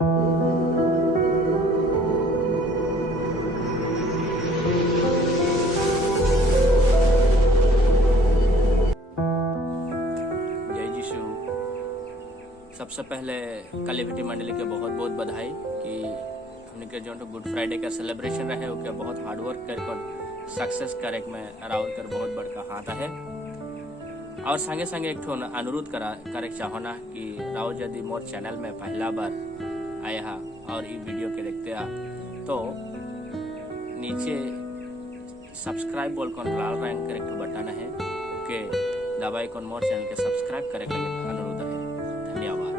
जय यीशु। सबसे पहले कलेविटी मंडली के बहुत बहुत बधाई कि हमने के जो गुड फ्राइडे का सेलिब्रेशन रहे वो बहुत हार्ड वर्क कर सक्सेस करे में राउर कर बहुत बड़का हाथ है। और संगे संगे एक अनुरोध करे चाहोना कि राउर यदि मोर चैनल में पहला बार आया हा और ये वीडियो के देखते आ तो नीचे सब्सक्राइब बोल कौन लाल रंग कर बटन है ओके दबाई कौन मोर चैनल के सब्सक्राइब करे के अनुरोध है। धन्यवाद।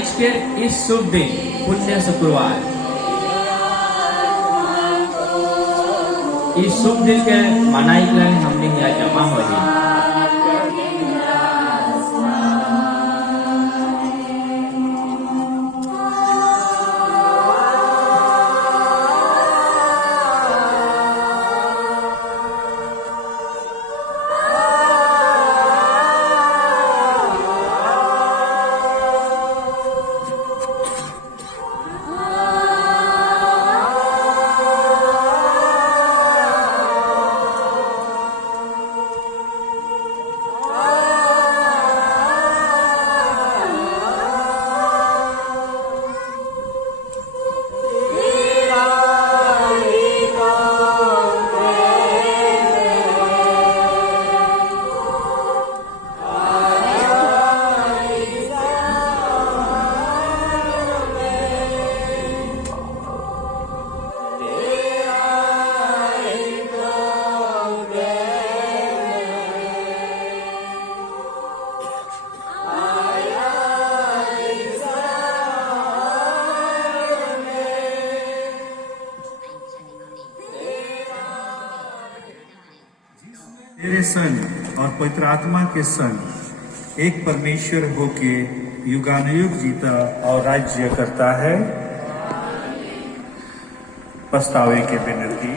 आज के इस शुभ दिन पुण्य शुक्रवार, इस शुभ दिन के मनाई के लिए हमने यहाँ जमा हो रही। तेरे संग और पवित्र आत्मा के संग एक परमेश्वर होके युगानुयुग जीता और राज्य करता है। पछतावे के विनती।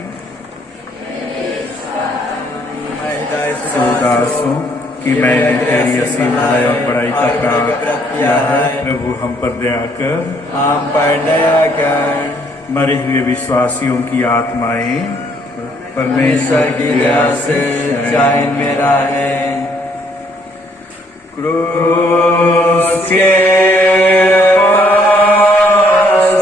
उदास हूँ कि मैंने तेरी असीम भलाई और बड़ाई का प्राप्त किया है। प्रभु हम पर दया कर। मरे हुए विश्वासियों की आत्माएं परमेश्वर की दया से चैन मेरा है। क्रूस के पास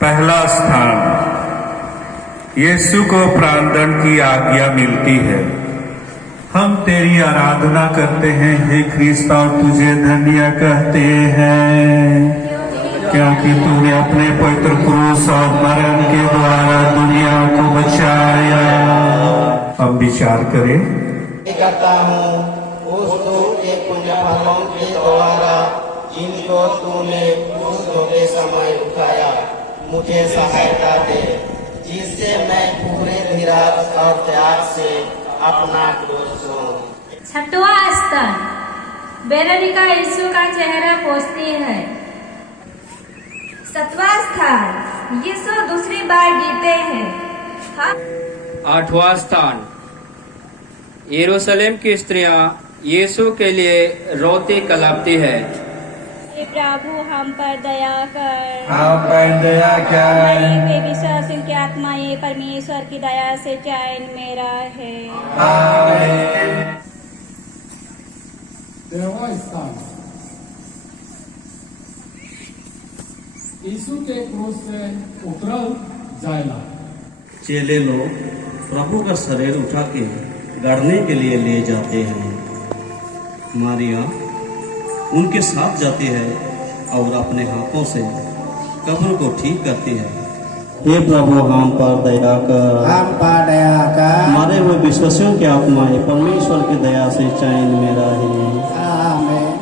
पहला स्थान, यीशु को प्राणदंड की आज्ञा मिलती है। हम तेरी आराधना करते हैं हे ख्रीस्त और तुझे धन्य कहते हैं, क्योंकि तूने अपने पवित्र क्रूस और मरण के द्वारा दुनिया को बचाया। अब विचार करें। करता हूँ उस दुख के पुण्य फलों के द्वारा जिनको तूने उस धोखे समय उठाया, मुझे सहायता दे, जिससे मैं पूरे धीरज और त्याग से अपना क्रूस हूँ। छठवां स्थान, बेरोनिका यीशु का चेहरा पोंछती है। सातवां स्थान, यीशु दूसरी बार जीते हैं। आठवां स्थान, यरूशलेम की स्त्रियां यीशु के लिए रोती कलापती है। प्रभु हम पर दया कर। हम पर दया कर। वे विश्वासियों की आत्माएं परमेश्वर की दया से चैन मेरा है। आमीन। तेरहवां स्थान, यीशु के क्रूस से उतरल जाएगा। चेले लोग प्रभु का शरीर उठा के गाड़ने के लिए ले जाते हैं। मारिया उनके साथ जाती है और अपने हाथों से कब्र को ठीक करती है। हे प्रभु हम पर दया कर। हम पर दया कर। मारे हुए विश्वासियों की आत्माएं परमेश्वर की दया से चैन में रहे। आमीन।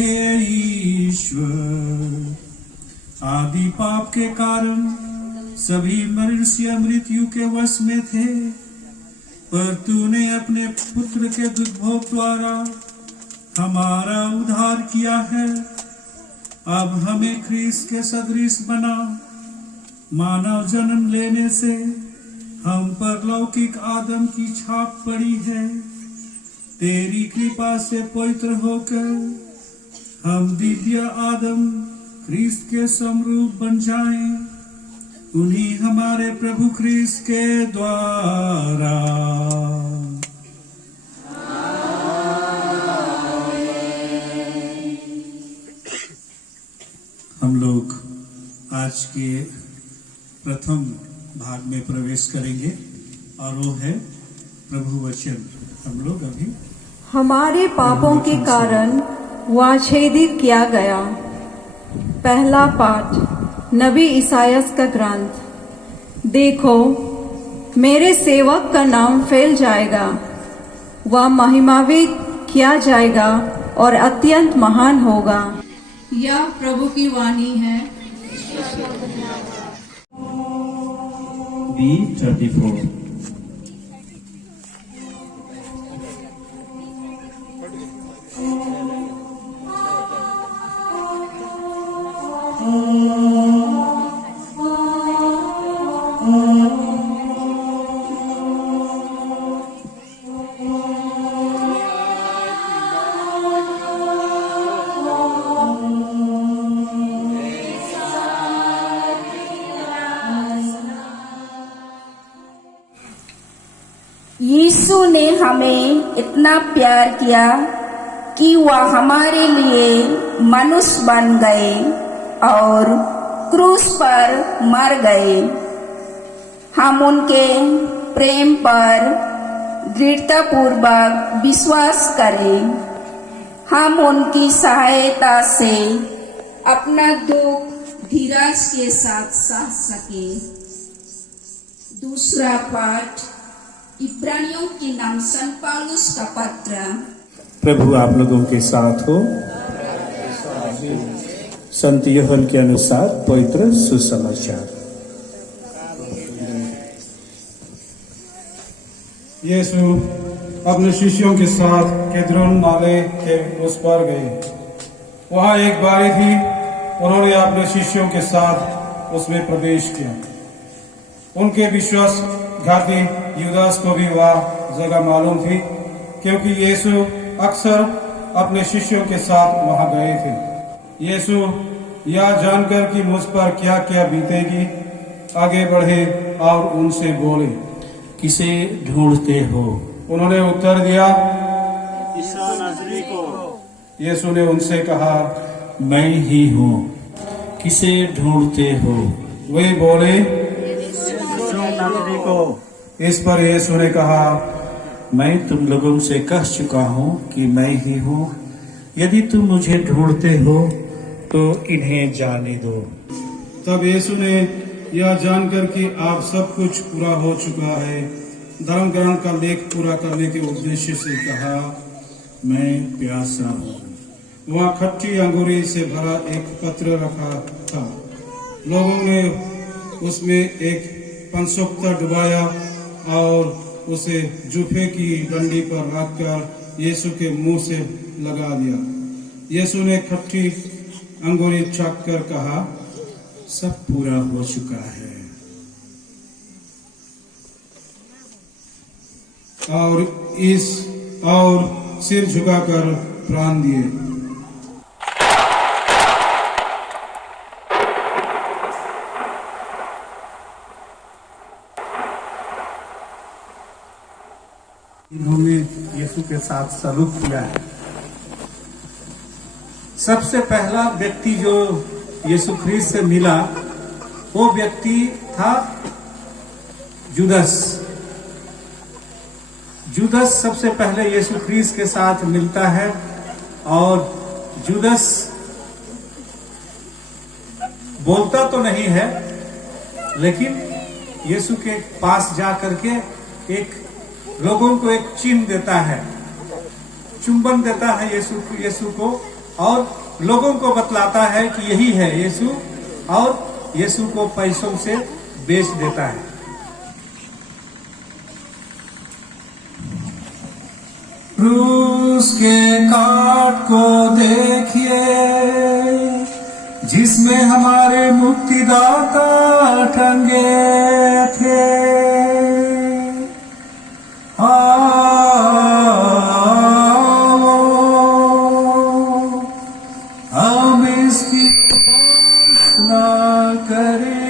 हे ईश्वर, आदि पाप के कारण सभी मनुष्य मृत्यु के वश में थे, पर तूने अपने पुत्र के दुर्भोग द्वारा हमारा उद्धार किया है। अब हमें ख्रीस्त के सदृश बना। मानव जन्म लेने से हम पर लौकिक आदम की छाप पड़ी है। तेरी कृपा से पवित्र होकर हम दिव्य आदम ख्रीस्त के समरूप बन जाएं, उन्हीं हमारे प्रभु ख्रीस्त के द्वारा। हम लोग आज के प्रथम भाग में प्रवेश करेंगे और वो है प्रभु वचन। हम लोग अभी हमारे पापों के कारण वाच्छेदित किया गया। पहला पाठ नबी इसायास का ग्रंथ। देखो, मेरे सेवक का नाम फैल जाएगा, वह महिमान्वित किया जाएगा और अत्यंत महान होगा। यह प्रभु की वाणी है। B34। यीशु ने हमें इतना प्यार किया कि वह हमारे लिए मनुष्य बन गए और क्रूस पर मर गए। हम उनके प्रेम पर दृढ़तापूर्वक विश्वास करें। हम उनकी सहायता से अपना दुख धीरज के साथ सह सके। दूसरा पाठ इब्रानियों के नाम संत पौलुस का पत्र। प्रभु आप लोगों के साथ हो। संत यूहन्ना के अनुसार पवित्र सुसमाचार। यीशु अपने शिष्यों के साथ किद्रोन नाले के उस पार गए। वहां एक बारी थी। उन्होंने अपने शिष्यों के साथ उसमें प्रवेश किया। उनके विश्वासघाती युदास को भी वह जगह मालूम थी, क्योंकि यीशु अक्सर अपने शिष्यों के साथ वहां गए थे। यीशु यह जानकर कि मुझ पर क्या क्या बीतेगी, आगे बढ़े और उनसे बोले, किसे ढूंढते हो? उन्होंने उत्तर दिया, ईसा नजरी को। यीशु ने उनसे कहा, मैं ही हूँ। किसे ढूंढते हो? वे बोले, नजरी को। इस पर यीशु ने कहा, मैं तुम लोगों से कह चुका हूँ कि मैं ही हूँ। यदि तुम मुझे ढूंढते हो तो इन्हें जाने दो। तब यीशु ने यह जानकर कि आप सब कुछ पूरा हो चुका है, धर्म ग्रंथ का लेख पूरा करने के उद्देश्य से कहा, मैं प्यासा हूँ। वहाँ खट्टी अंगूरी से भरा एक पत्र रखा था। लोगों ने उसमें एक पंसोक्ता डुबाया और उसे जूफे की डंडी पर रखकर यीशु के मुंह से लगा दिया। यीशु ने खट्टी अंगूरी चख कर कहा, सब पूरा हो चुका है। और सिर झुकाकर प्राण दिए। इन्होंने यीशु के साथ सलूक किया है। सबसे पहला व्यक्ति जो यीशु ख्रीस्त से मिला वो व्यक्ति था जुदस। जुदस सबसे पहले यीशु ख्रीस्त के साथ मिलता है और जुदस बोलता तो नहीं है, लेकिन यीशु के पास जा करके एक लोगों को एक चिन्ह देता है, चुंबन देता है यीशु को, और लोगों को बतलाता है कि यही है यीशु, और यीशु को पैसों से बेच देता है। क्रूस के काट को देखिए, जिसमें हमारे मुक्तिदाता टंगे थे। हम इसकी उपासना करें।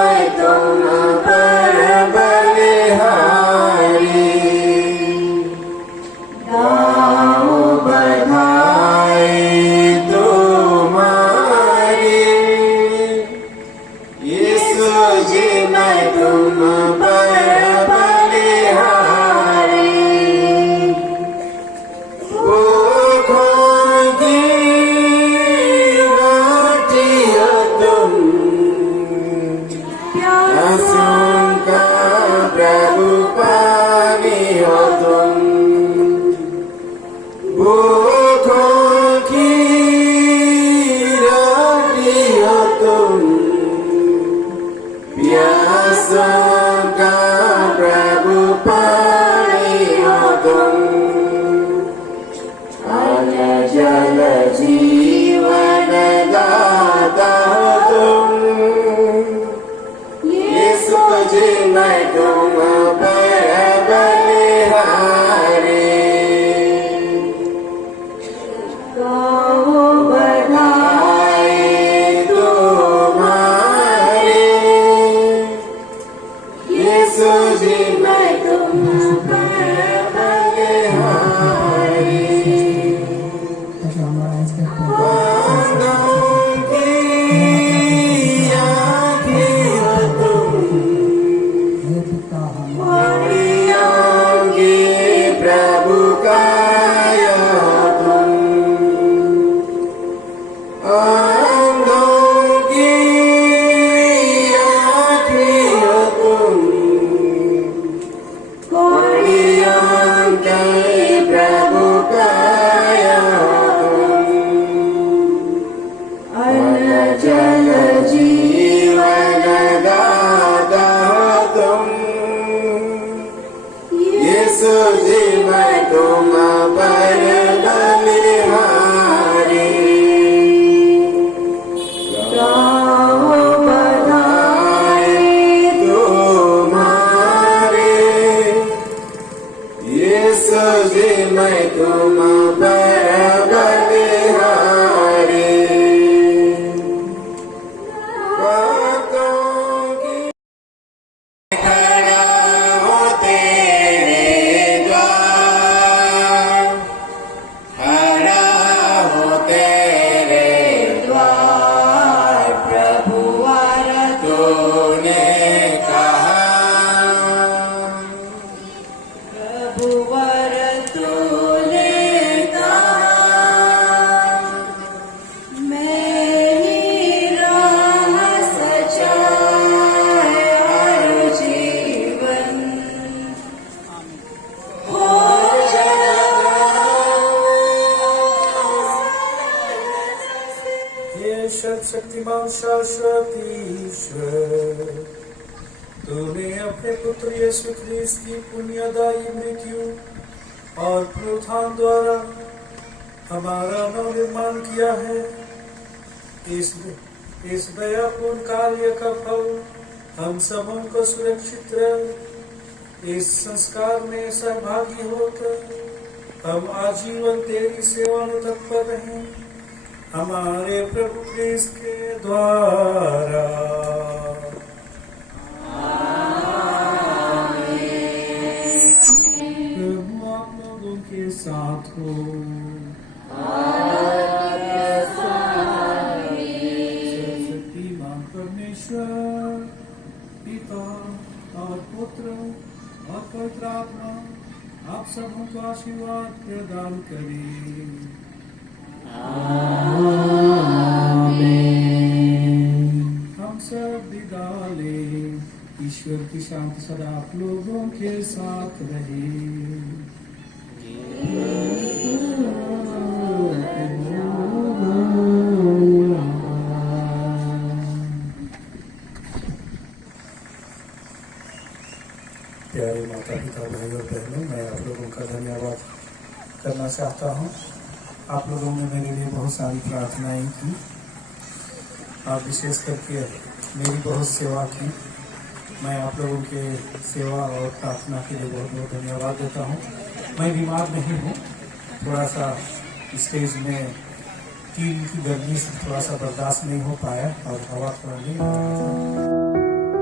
मैं तुम पर बलिहारी गाऊं बधाई तुम्हारी। यीशु जी मैं तुम पर बलिहारी भूखों की रोटी हो तुम प्यासों का प्रभु पानी हो तुम। भूखों की रोटी हो तुम प्यासों का प्रभु पानी हो तुम। अन्न जल जीवन दाता हो तुम। यीशु जी मैं तुम पर बलिहारी गाऊं बधाई तुम्हारी। यीशु जी मैं तुम पर बलिहारी प्रभु काया तुम। अंधों की आँखें हो तुम कोड़ियों के प्रभु काया तुम। अन्न जल जीवन दाता हो तुम। यीशु जी मैं तुम पर बलिहारी गाऊं बधाई तुम्हारी। यीशु जी मैं तुम पर बलिहारी बातों की खड़ा हो तेरे द्वार खड़ा हो तेरे द्वार प्रभु वर तूने कहा प्रभु वर तूने कहा मेरी राह सच्चाई और जीवन हो ये शक्तिमान शाश्वत ईश्वर तूने अपने पुत्र यीशु ख्रीस्त की पुण्यदायी मृत्यु और पुनरुत्थान द्वारा हमारा नवनिर्माण किया है। इस दयापूर्ण कार्य का फल हम सबों को सुरक्षित रह इस संस्कार में सहभागी होकर हम आजीवन तेरी सेवा में तत्पर रहें हमारे प्रभु ख्रीस्त के द्वारा। प्रभु आप लोगों के साथ हो। सर्वशक्तिमान परमेश्वर पिता और पुत्र और पवित्र आत्मा आप सबों को आशीर्वाद प्रदान करें। हम सब विदा लें। ईश्वर की शांति सदा आप लोगों के साथ रहे। प्यारे माता पिता भाई और बहनों, मैं आप लोगों का धन्यवाद करना चाहता हूँ। आप लोगों ने मेरे लिए बहुत सारी प्रार्थनाएं की। आप विशेष करके मेरी बहुत सेवा की। मैं आप लोगों के सेवा और प्रार्थना के लिए बहुत बहुत धन्यवाद देता हूँ। मैं बीमार नहीं हूँ, थोड़ा सा स्टेज में कील की गर्मी से थोड़ा सा बर्दाश्त नहीं हो पाया और हवा थोड़ा नहीं हो पाया था।